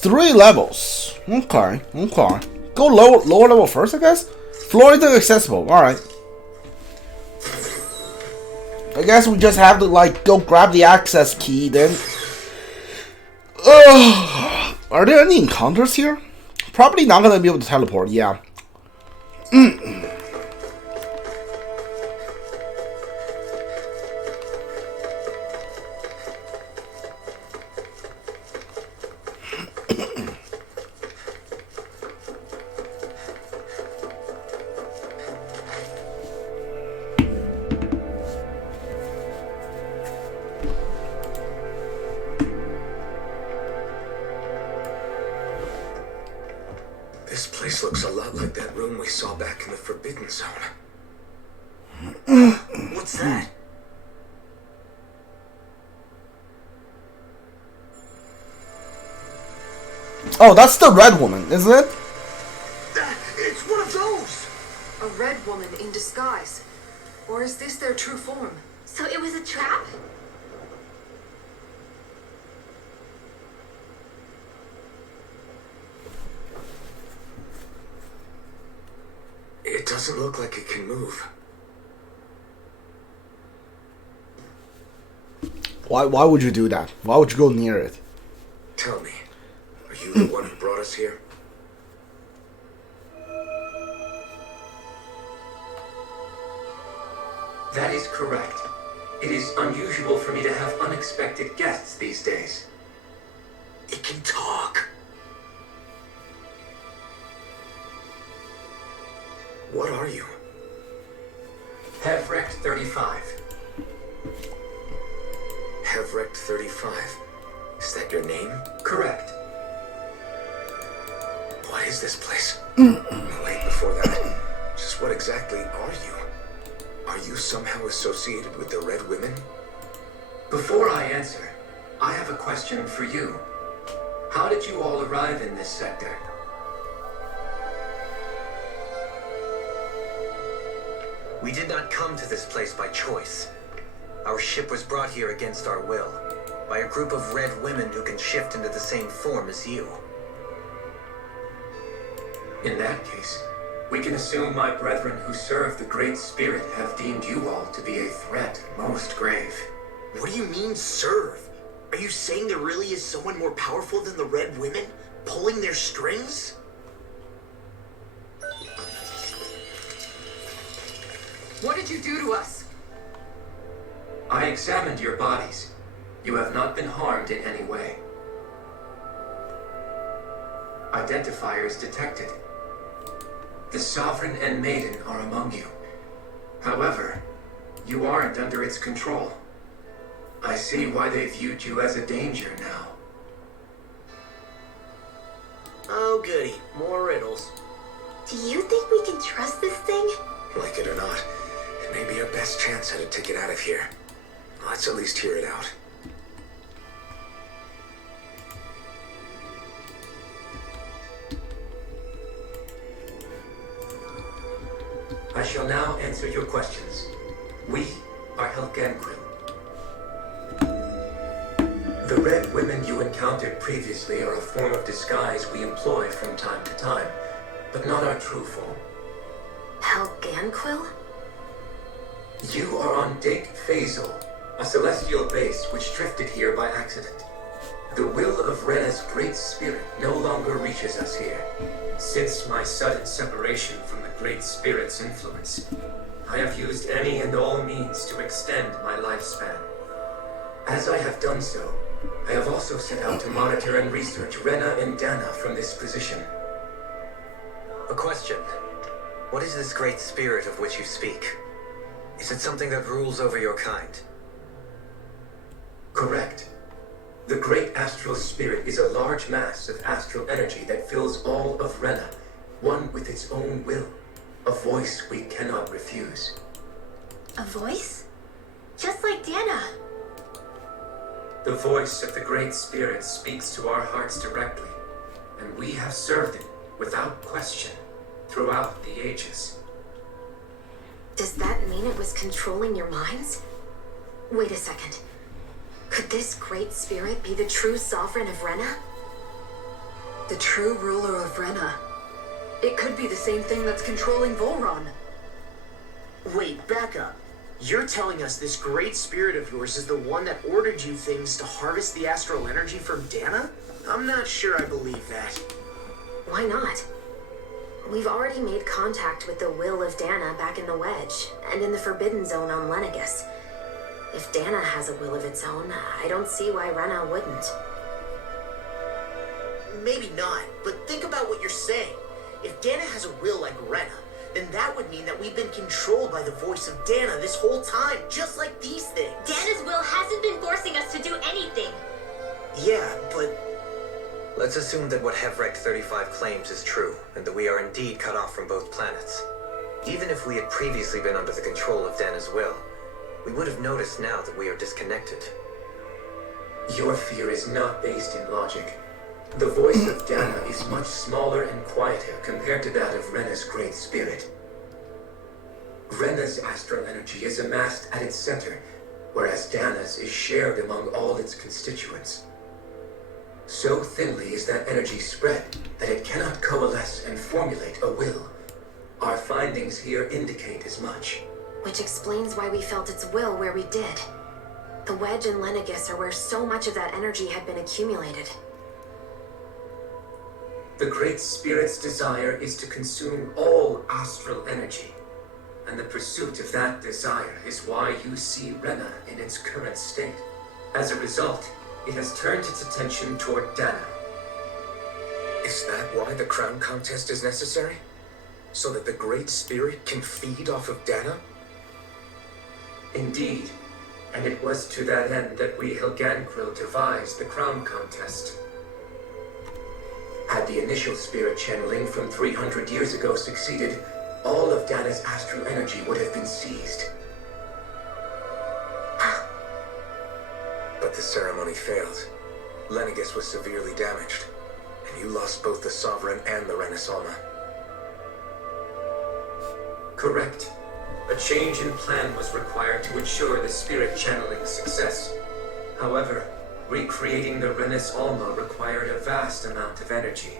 3 levels. Okay, okay. Go lower level first, I guess? Floor is accessible, alright. I guess we just have to, like, go grab the access key, then. Are there any encounters here? Probably not gonna be able to teleport, yeah. This place looks a lot like that room we saw back in the Forbidden Zone. What's that? Oh, that's the red woman, isn't it? It's one of those! A red woman in disguise. Or is this their true form? So it was a trap? It doesn't look like it can move. Why would you do that? Why would you go near it? Tell me, are you the one who brought us here? That is correct. It is unusual for me to have unexpected guests these days. It can talk. What are you? Hevrect 35. Hevrect 35. Is that your name? Correct. What is this place? Wait, before that, just what exactly are you? Are you somehow associated with the Red Women? Before I answer, I have a question for you. How did you all arrive in this sector? We did not come to this place by choice. Our ship was brought here against our will, by a group of red women who can shift into the same form as you. In that case, we can assume my brethren who serve the Great Spirit have deemed you all to be a threat most grave. What do you mean, serve? Are you saying there really is someone more powerful than the Red Women, pulling their strings? What did you do to us? I examined your bodies. You have not been harmed in any way. Identifiers detected. The Sovereign and Maiden are among you. However, you aren't under its control. I see why they viewed you as a danger now. Oh goody, more riddles. Do you think we can trust this thing? Like it or not, it may be our best chance at a ticket out of here. Let's at least hear it out. I shall now answer your questions. We are Helganquil. The red women you encountered previously are a form of disguise we employ from time to time, but not our true form. Helganquil? You are on Dake Phasal, a celestial base which drifted here by accident. The will of Rena's great spirit no longer reaches us here. Since my sudden separation from the Great Spirit's influence, I have used any and all means to extend my lifespan. As I have done so, I have also set out to monitor and research Rena and Dahna from this position. A question. What is this great spirit of which you speak? Is it something that rules over your kind? Correct. The Great Astral Spirit is a large mass of astral energy that fills all of Rena, one with its own will, a voice we cannot refuse. A voice? Just like Dahna. The voice of the Great Spirit speaks to our hearts directly, and we have served it without question throughout the ages. Does that mean it was controlling your minds? Wait a second. Could this great spirit be the true sovereign of Rena? The true ruler of Rena. It could be the same thing that's controlling Volron. Wait, back up. You're telling us this great spirit of yours is the one that ordered you things to harvest the astral energy from Dahna? I'm not sure I believe that. Why not? We've already made contact with the will of Dahna back in the Wedge, and in the Forbidden Zone on Lenegus. If Dahna has a will of its own, I don't see why Rena wouldn't. Maybe not, but think about what you're saying. If Dahna has a will like Rena, then that would mean that we've been controlled by the voice of Dahna this whole time, just like these things. Dana's will hasn't been forcing us to do anything. Yeah, but Let's assume that what Hevrect 35 claims is true, and that we are indeed cut off from both planets. Even if we had previously been under the control of Dana's will, we would have noticed now that we are disconnected. Your fear is not based in logic. The voice of Dana is much smaller and quieter compared to that of Rena's great spirit. Rena's astral energy is amassed at its center, whereas Dana's is shared among all its constituents. So thinly is that energy spread that it cannot coalesce and formulate a will. Our findings here indicate as much. Which explains why we felt its will where we did. The Wedge and Lenegus are where so much of that energy had been accumulated. The Great Spirit's desire is to consume all astral energy, and the pursuit of that desire is why you see Rena in its current state. As a result, it has turned its attention toward Dana. Is that why the crown contest is necessary? So that the Great Spirit can feed off of Dana? Indeed, and it was to that end that we Helganquil devised the crown contest. Had the initial spirit channeling from 300 years ago succeeded, all of Dana's astral energy would have been seized. But the ceremony failed. Lenegus was severely damaged, and you lost both the Sovereign and the Renaissance. Correct. A change in plan was required to ensure the spirit channeling's success. However, recreating the Renas Alma required a vast amount of energy.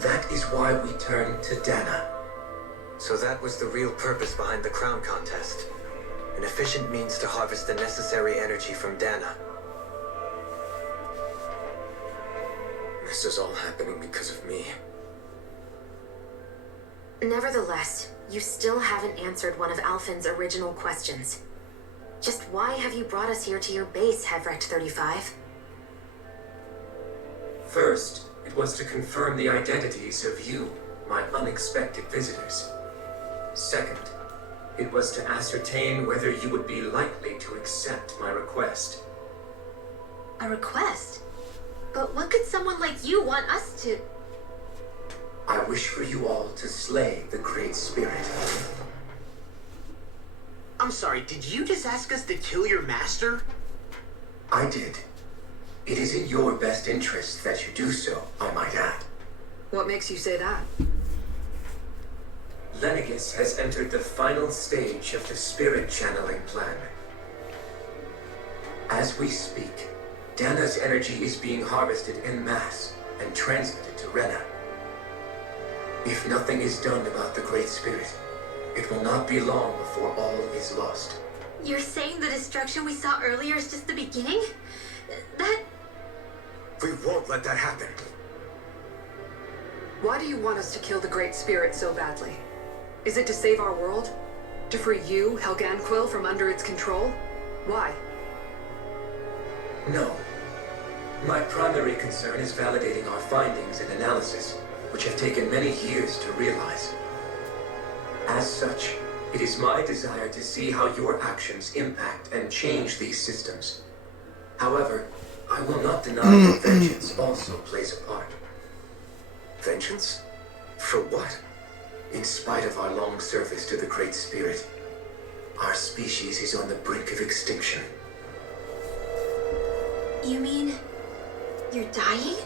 That is why we turned to Dana. So that was the real purpose behind the crown contest. An efficient means to harvest the necessary energy from Dana. This is all happening because of me. Nevertheless, you still haven't answered one of Alphen's original questions. Just why have you brought us here to your base, Hevrect 35? First, it was to confirm the identities of you, my unexpected visitors. Second, it was to ascertain whether you would be likely to accept my request. A request? But what could someone like you want us to... I wish for you all to slay the Great Spirit. I'm sorry, did you just ask us to kill your master? I did. It is in your best interest that you do so, I might add. What makes you say that? Lenegus has entered the final stage of the spirit channeling plan. As we speak, Dana's energy is being harvested en masse and transmitted to Rena. If nothing is done about the Great Spirit, it will not be long before all is lost. You're saying the destruction we saw earlier is just the beginning? That... We won't let that happen. Why do you want us to kill the Great Spirit so badly? Is it to save our world? To free you, Helganquil, from under its control? Why? No. My primary concern is validating our findings and analysis, which have taken many years to realize. As such, it is my desire to see how your actions impact and change these systems. However, I will not deny that vengeance also plays a part. Vengeance? For what? In spite of our long service to the Great Spirit, our species is on the brink of extinction. You mean... you're dying?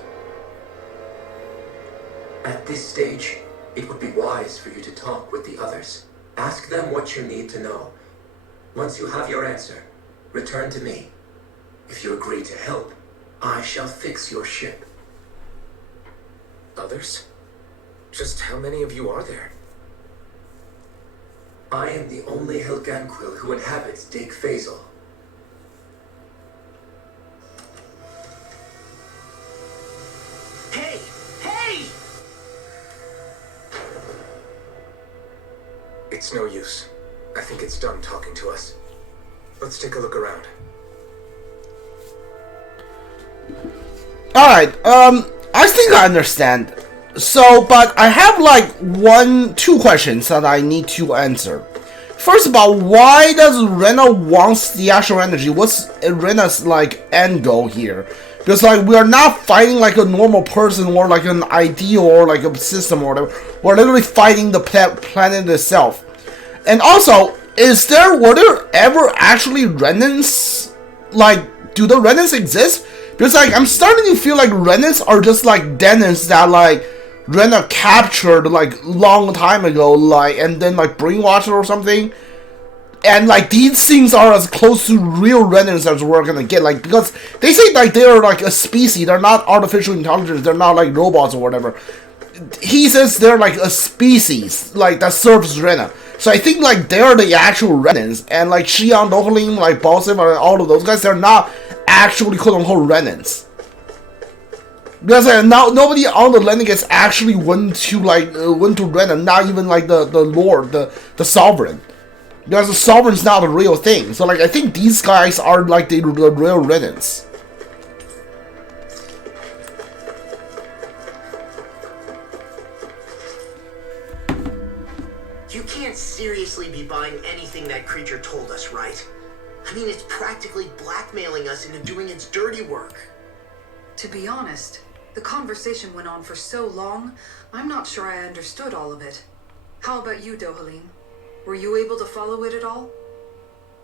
At this stage, it would be wise for you to talk with the others. Ask them what you need to know. Once you have your answer, return to me. If you agree to help, I shall fix your ship. Others? Just how many of you are there? I am the only Helganquil who inhabits Dig Faisal. Hey! Hey! It's no use. I think it's done talking to us. Let's take a look around. Alright, I think I understand. So, but I have like two questions that I need to answer. First of all, why does Rena wants the astral energy? What's Rena's like end goal here? Because like we are not fighting like a normal person or like an ideal or like a system or whatever. We're literally fighting the planet itself. And also, were there ever actually Renans? Like, do the Renans exist? Because like I'm starting to feel like Renans are just like Dahnan that like Rena captured like long time ago, like, and then like brainwashed or something. And like these things are as close to real Renans as we're gonna get, like, because they say like they're like a species, they're not artificial intelligence, they're not like robots or whatever. He says they're like a species like that serves Rena. So I think like they're the actual Renans, and like Xion, Dohlim, like Balsim, and all of those guys, they're not actually quote unquote Renans. Because now nobody on the Lenegis actually went to Rena, not even like the Lord, the Sovereign. Because the Sovereign's not a real thing. So like I think these guys are like the real Renans. You can't seriously be buying anything that creature told us, right? I mean, it's practically blackmailing us into doing its dirty work. To be honest, the conversation went on for so long, I'm not sure I understood all of it. How about you, Dohalim? Were you able to follow it at all?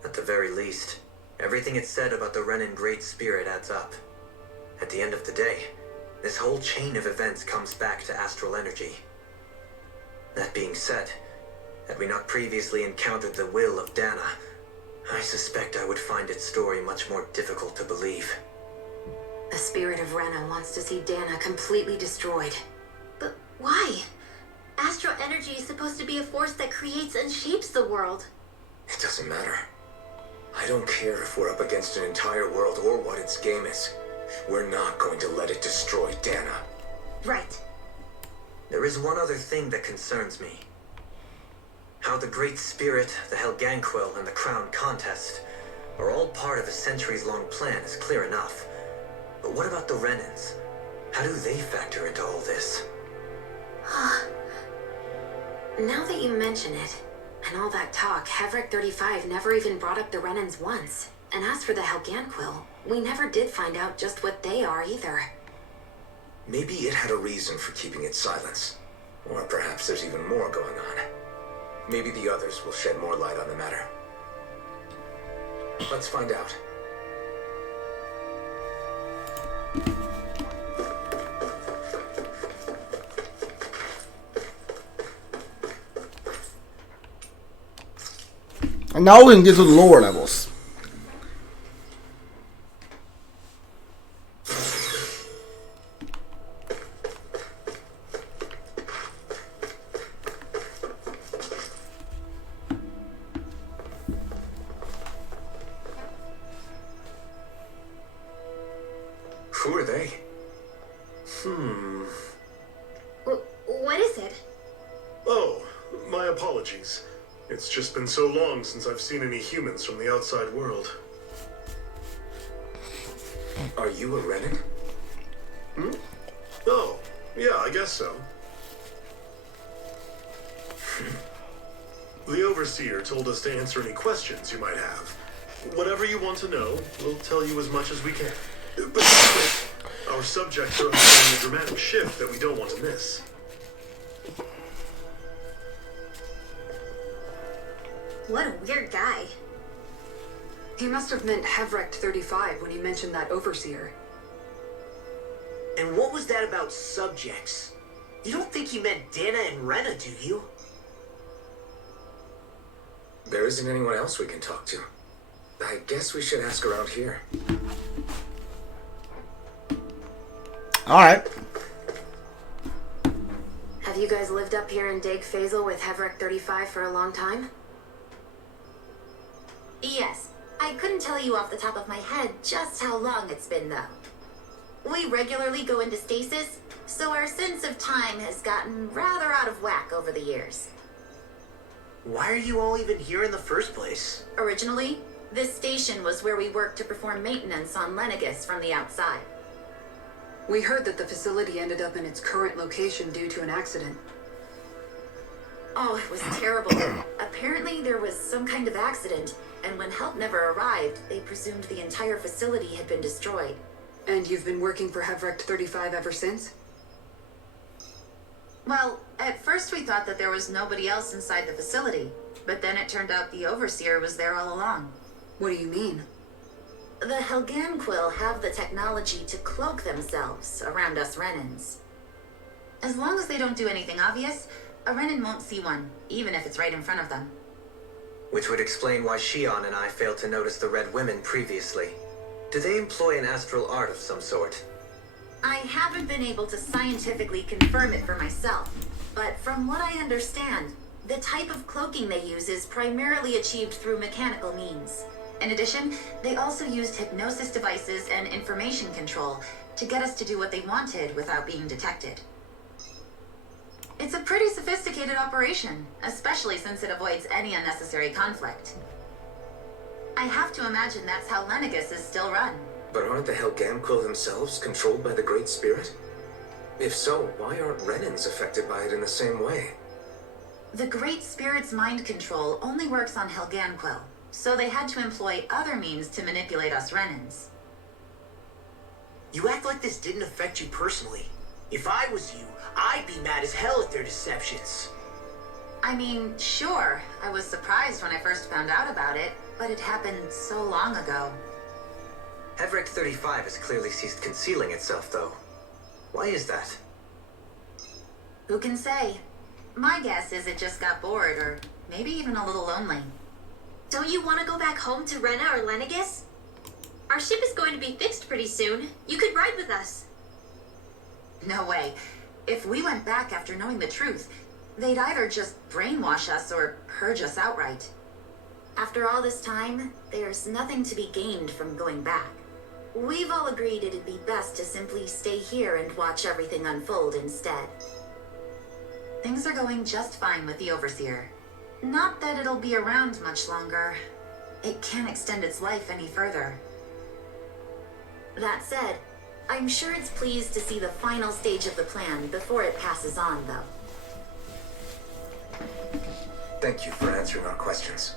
At the very least, everything it said about the Renan Great Spirit adds up. At the end of the day, this whole chain of events comes back to astral energy. That being said, had we not previously encountered the will of Dahna, I suspect I would find its story much more difficult to believe. The spirit of Rena wants to see Dahna completely destroyed. But why? Astral energy is supposed to be a force that creates and shapes the world. It doesn't matter. I don't care if we're up against an entire world or what its game is. We're not going to let it destroy Dahna. Right. There is one other thing that concerns me. How the Great Spirit, the Helganquil, and the Crown Contest are all part of a centuries-long plan is clear enough. But what about the Renans? How do they factor into all this? Now that you mention it, and all that talk, Hevrek 35 never even brought up the Renans once. And as for the Helganquil, we never did find out just what they are either. Maybe it had a reason for keeping its silence. Or perhaps there's even more going on. Maybe the others will shed more light on the matter. Let's find out. And now we can get to the lower levels. Who are they? What is it? Oh, my apologies. It's just been so long since I've seen any humans from the outside world. Are you a Renan? Oh, yeah, I guess so. The Overseer told us to answer any questions you might have. Whatever you want to know, we'll tell you as much as we can. But our subjects are undergoing a dramatic shift that we don't want to miss. What a weird guy. He must have meant Hevrek 35 when he mentioned that Overseer. And what was that about subjects? You don't think he meant Dahna and Rena, do you? There isn't anyone else we can talk to. I guess we should ask around here. Alright. Have you guys lived up here in Dake Faisal with Hevrek 35 for a long time? Yes. I couldn't tell you off the top of my head just how long it's been, though. We regularly go into stasis, so our sense of time has gotten rather out of whack over the years. Why are you all even here in the first place? Originally, this station was where we worked to perform maintenance on Lenegus from the outside. We heard that the facility ended up in its current location due to an accident. Oh, it was terrible. Apparently there was some kind of accident, and when help never arrived, they presumed the entire facility had been destroyed. And you've been working for Hevrek 35 ever since? Well, at first we thought that there was nobody else inside the facility, but then it turned out the Overseer was there all along. What do you mean? The Helganquill have the technology to cloak themselves around us Renans. As long as they don't do anything obvious, a Renan won't see one, even if it's right in front of them. Which would explain why Shion and I failed to notice the Red Women previously. Do they employ an astral art of some sort? I haven't been able to scientifically confirm it for myself, but from what I understand, the type of cloaking they use is primarily achieved through mechanical means. In addition, they also used hypnosis devices and information control to get us to do what they wanted without being detected. It's a pretty sophisticated operation, especially since it avoids any unnecessary conflict. I have to imagine that's how Lenegus is still run. But aren't the Helganquill themselves controlled by the Great Spirit? If so, why aren't Renans affected by it in the same way? The Great Spirit's mind control only works on Helganquill, so they had to employ other means to manipulate us Renans. You act like this didn't affect you personally. If I was you, I'd be mad as hell at their deceptions. I mean, sure, I was surprised when I first found out about it, but it happened so long ago. Hevrek 35 has clearly ceased concealing itself, though. Why is that? Who can say? My guess is it just got bored, or maybe even a little lonely. Don't you want to go back home to Rena or Lenegus? Our ship is going to be fixed pretty soon. You could ride with us. No way. If we went back after knowing the truth, they'd either just brainwash us or purge us outright. After all this time, there's nothing to be gained from going back. We've all agreed it'd be best to simply stay here and watch everything unfold instead. Things are going just fine with the Overseer. Not that it'll be around much longer. It can't extend its life any further. That said, I'm sure it's pleased to see the final stage of the plan before it passes on, though. Thank you for answering our questions.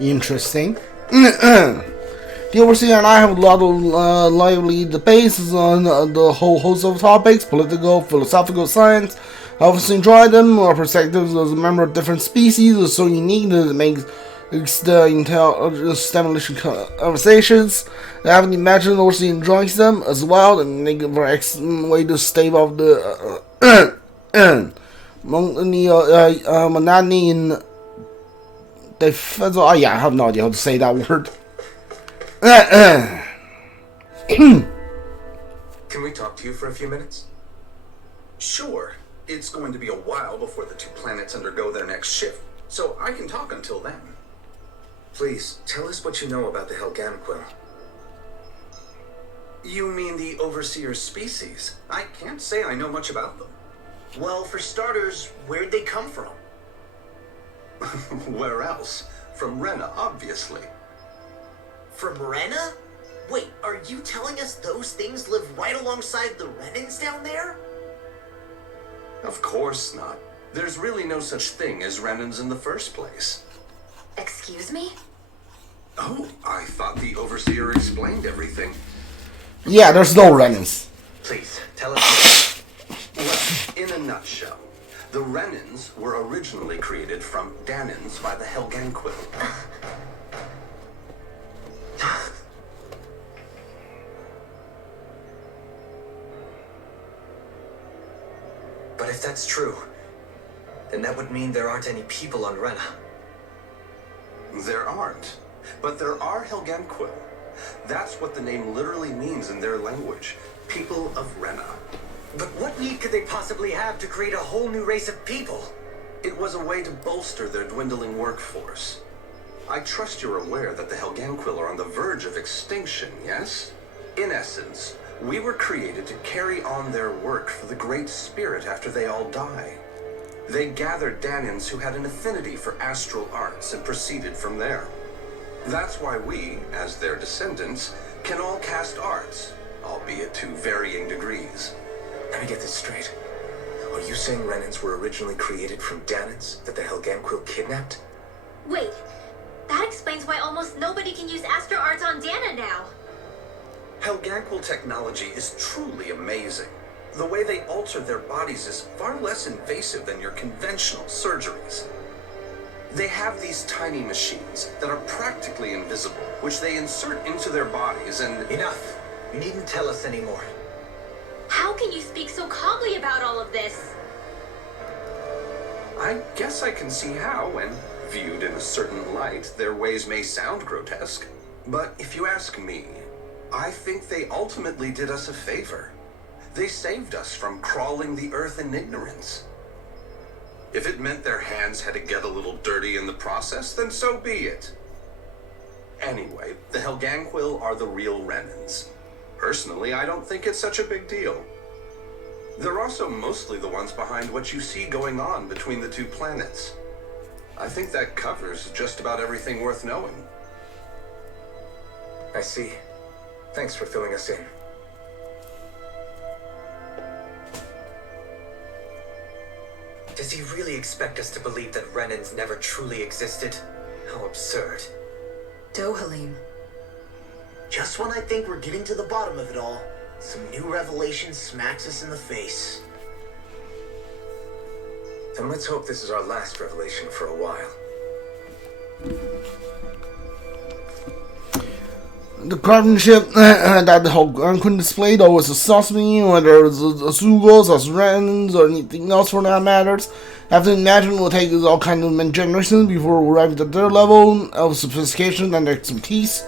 Interesting. The Overseer and I have a lot of lively debates on the whole host of topics, political, philosophical, science. I obviously enjoy them. Our perspectives as a member of different species are so unique that it makes the stimulation conversations. I haven't imagined Overseer enjoys them as well, and make it a very excellent way to stave off the monotony in the fizzle. Oh yeah, I have no idea how to say that word. Can we talk to you for a few minutes? Sure. It's going to be a while before the two planets undergo their next shift, so I can talk until then. Please, tell us what you know about the Helganquill. You mean the Overseer's species? I can't say I know much about them. Well, for starters, where'd they come from? Where else? From Rena, obviously. From Rena? Wait, are you telling us those things live right alongside the Renans down there? Of course not. There's really no such thing as Renans in the first place. Excuse me? Oh, I thought the Overseer explained everything. Yeah, there's no Renans. Please, tell us. Well, in a nutshell, the Renans were originally created from Dahnans by the Helganquill. But if that's true, then that would mean there aren't any people on Rena. There aren't, but there are Helganquill. That's what the name literally means in their language. people of Rena. But what need could they possibly have to create a whole new race of people? It was a way to bolster their dwindling workforce. I trust you're aware that the Helganquil are on the verge of extinction, yes? In essence, we were created to carry on their work for the Great Spirit after they all die. They gathered Dahnans who had an affinity for astral arts and proceeded from there. That's why we, as their descendants, can all cast arts, albeit to varying degrees. Let me get this straight. Are you saying Renans were originally created from Dahnans that the Helganquil kidnapped? Wait, that explains why almost nobody can use astral arts on Dahna now. Helganquil technology is truly amazing. The way they alter their bodies is far less invasive than your conventional surgeries. They have these tiny machines that are practically invisible, which they insert into their bodies and... Enough! You needn't tell us anymore. How can you speak so calmly about all of this? I guess I can see how, when viewed in a certain light, their ways may sound grotesque. But if you ask me, I think they ultimately did us a favor. They saved us from crawling the earth in ignorance. If it meant their hands had to get a little dirty in the process, then so be it. Anyway, the Helganquil are the real Renans. Personally, I don't think it's such a big deal. They're also mostly the ones behind what you see going on between the two planets. I think that covers just about everything worth knowing. I see. Thanks for filling us in. Does he really expect us to believe that Renans never truly existed? How absurd. Dohalim. Just when I think we're getting to the bottom of it all, some new revelation smacks us in the face. Then let's hope this is our last revelation for a while. The craftsmanship that the Helganquil displayed always astonished me, whether it was Azugos, as Renans, or anything else for that matters. I have to imagine it will take all kinds of generations before we arrive at their level of sophistication and expertise.